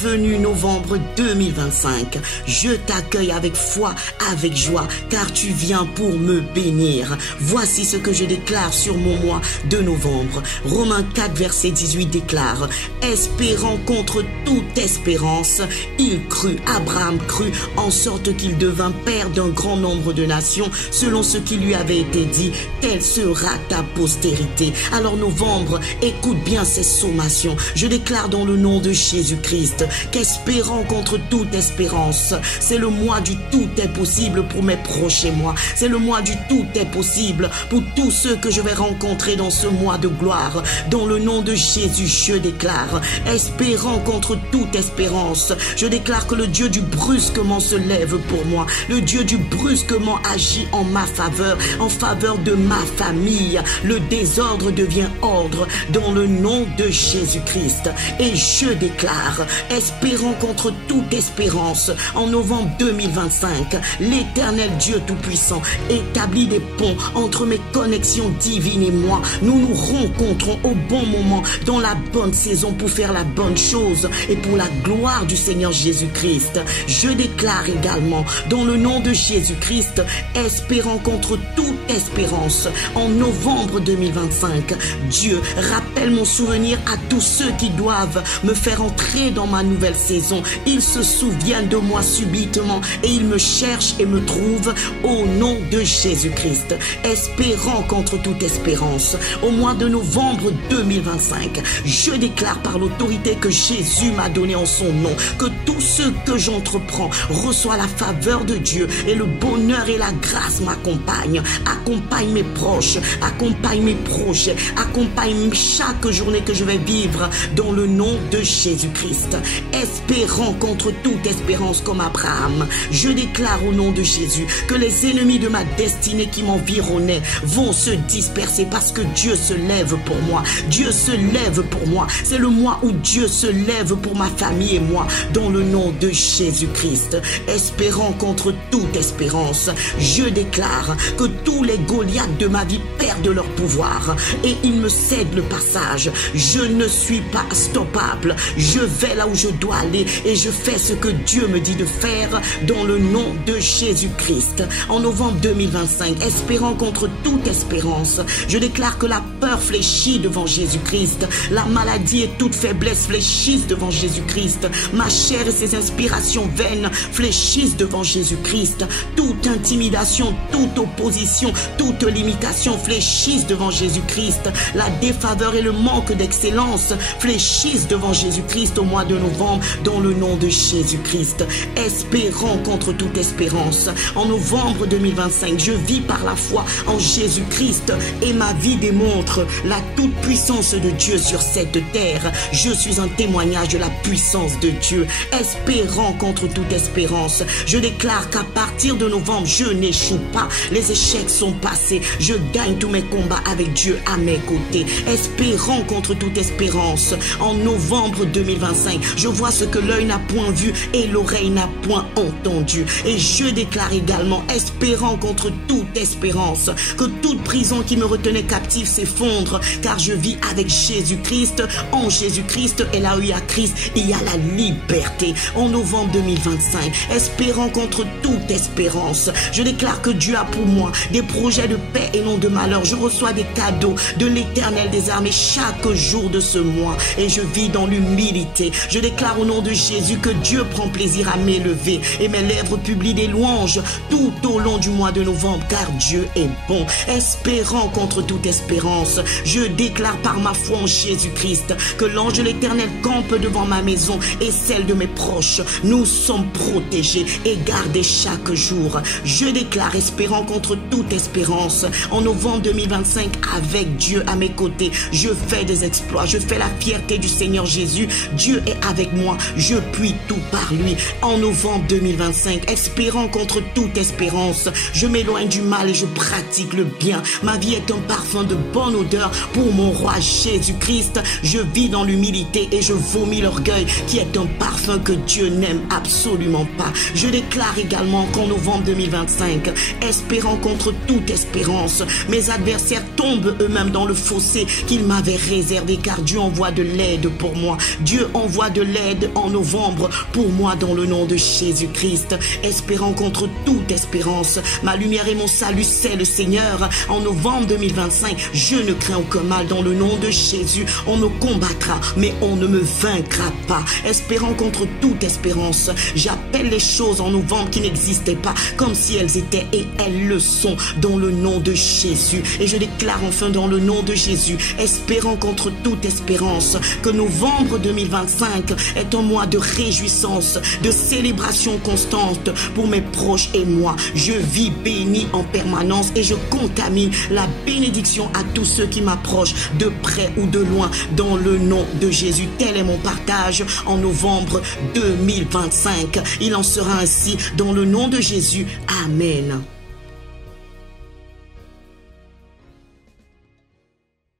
Bienvenue novembre 2025. Je t'accueille avec foi, avec joie, car tu viens pour me bénir. Voici ce que je déclare sur mon mois de novembre. Romains 4, verset 18 déclare: espérant contre toute espérance, il crut, Abraham crut, en sorte qu'il devint père d'un grand nombre de nations, selon ce qui lui avait été dit, telle sera ta postérité. Alors novembre, écoute bien ces sommations. Je déclare dans le nom de Jésus-Christ qu'espérant contre toute espérance, c'est le mois du tout est possible pour mes proches et moi. C'est le mois du tout est possible pour tous ceux que je vais rencontrer dans ce mois de gloire. Dans le nom de Jésus, je déclare, espérant contre toute espérance, je déclare que le Dieu du brusquement se lève pour moi. Le Dieu du brusquement agit en ma faveur, en faveur de ma famille. Le désordre devient ordre dans le nom de Jésus-Christ. Et je déclare, espérant contre toute espérance, en novembre 2025, l'Éternel Dieu Tout-Puissant établit des ponts entre mes connexions divines et moi. Nous nous rencontrons au bon moment, dans la bonne saison, pour faire la bonne chose et pour la gloire du Seigneur Jésus-Christ. Je déclare également, dans le nom de Jésus-Christ, espérant contre toute espérance, en novembre 2025, Dieu rappelle mon souvenir à tous ceux qui doivent me faire entrer dans ma nouvelle saison. Ils se souviennent de moi subitement et ils me cherchent et me trouvent au nom de Jésus-Christ. Espérant contre toute espérance, au mois de novembre 2025, je déclare par l'autorité que Jésus m'a donnée en son nom, que tout ce que j'entreprends reçoit la faveur de Dieu et le bonheur et la grâce m'accompagnent, accompagne mes proches, accompagne mes projets, accompagne chaque journée que je vais vivre dans le nom de Jésus-Christ. Espérant contre toute espérance comme Abraham, je déclare au nom de Jésus que les ennemis de ma destinée qui m'environnaient vont se disperser parce que Dieu se lève pour moi. Dieu se lève pour moi. C'est le mois où Dieu se lève pour ma famille et moi dans le nom de Jésus-Christ. Espérant contre toute espérance, je déclare que tous les Goliaths de ma vie perdent leur pouvoir et ils me cèdent le passage. Je ne suis pas stoppable. Je vais là où je dois aller et je fais ce que Dieu me dit de faire dans le nom de Jésus-Christ. En novembre 2025, espérant contre toute espérance, je déclare que la peur fléchit devant Jésus-Christ. La maladie et toute faiblesse fléchissent devant Jésus-Christ. Ma chair et ses inspirations vaines fléchissent devant Jésus-Christ. Toute intimidation, toute opposition, toute limitation fléchissent devant Jésus-Christ. La défaveur et le manque d'excellence fléchissent devant Jésus-Christ au mois de novembre dans le nom de Jésus-Christ. Espérant contre toute espérance, en novembre 2025, je vis par la foi en Jésus-Christ et ma vie démontre la toute-puissance de Dieu sur cette terre. Je suis un témoignage de la puissance de Dieu. Espérant contre toute espérance, je déclare qu'à partir de novembre, je n'échoue pas. Les échecs sont passés. Je gagne tous mes combats avec Dieu à mes côtés. Espérant contre toute espérance, en novembre 2025, je vois ce que l'œil n'a point vu et l'oreille n'a point entendu. Et je déclare également, espérant contre toute espérance, que toute prison qui me retenait captif s'effondre, car je vis avec Jésus-Christ. En Jésus-Christ et là où il y a Christ, il y a la liberté. En novembre 2025, espérant contre toute espérance, je déclare que Dieu a pour moi des projets de paix et non de malheur. Je reçois des cadeaux de l'Éternel des armées chaque jour de ce mois et je vis dans l'humilité. Je déclare au nom de Jésus que Dieu prend plaisir à m'élever et mes lèvres publient des louanges tout au long du mois de novembre, car Dieu est bon. Espérant contre toute espérance, je déclare par ma foi en Jésus-Christ que l'ange de l'Éternel campe devant ma maison et celle de mes proches. Nous sommes protégés et gardés chaque jour. Je déclare, espérant contre toute espérance, en novembre 2025, avec Dieu à mes côtés, je fais des exploits, je fais la fierté du Seigneur Jésus. Dieu est avec moi, je puis tout par lui. En novembre 2025, espérant contre toute espérance, je m'éloigne du mal et je pratique le bien. Ma vie est un parfum de bonne odeur pour mon roi Jésus-Christ. Je vis dans l'humilité et je vomis l'orgueil qui est un parfum que Dieu n'aime absolument pas. Je déclare également qu'en novembre 2025, espérant contre toute espérance, mes adversaires tombent eux-mêmes dans le fossé qu'ils m'avaient réservé, car Dieu envoie de l'aide pour moi. Dieu envoie de l'aide en novembre pour moi dans le nom de Jésus-Christ. Espérant contre toute espérance, ma lumière et mon salut, c'est le Seigneur. En novembre 2025, je ne crains aucun mal dans le nom de Jésus. On me combattra, mais on ne me vaincra pas. Espérant contre toute espérance, j'appelle les choses en novembre qui n'existaient pas comme si elles étaient et elles le sont dans le nom de Jésus. Et je déclare enfin dans le nom de Jésus, espérant contre toute espérance, que novembre 2025 est un mois de réjouissance, de célébration constante pour mes proches et moi. Je vis béni en permanence et je contamine la bénédiction à tous ceux qui m'approchent de près ou de loin dans le nom de Jésus. Tel est mon partage en novembre 2025. Il en sera ainsi dans le nom de Jésus. Amen.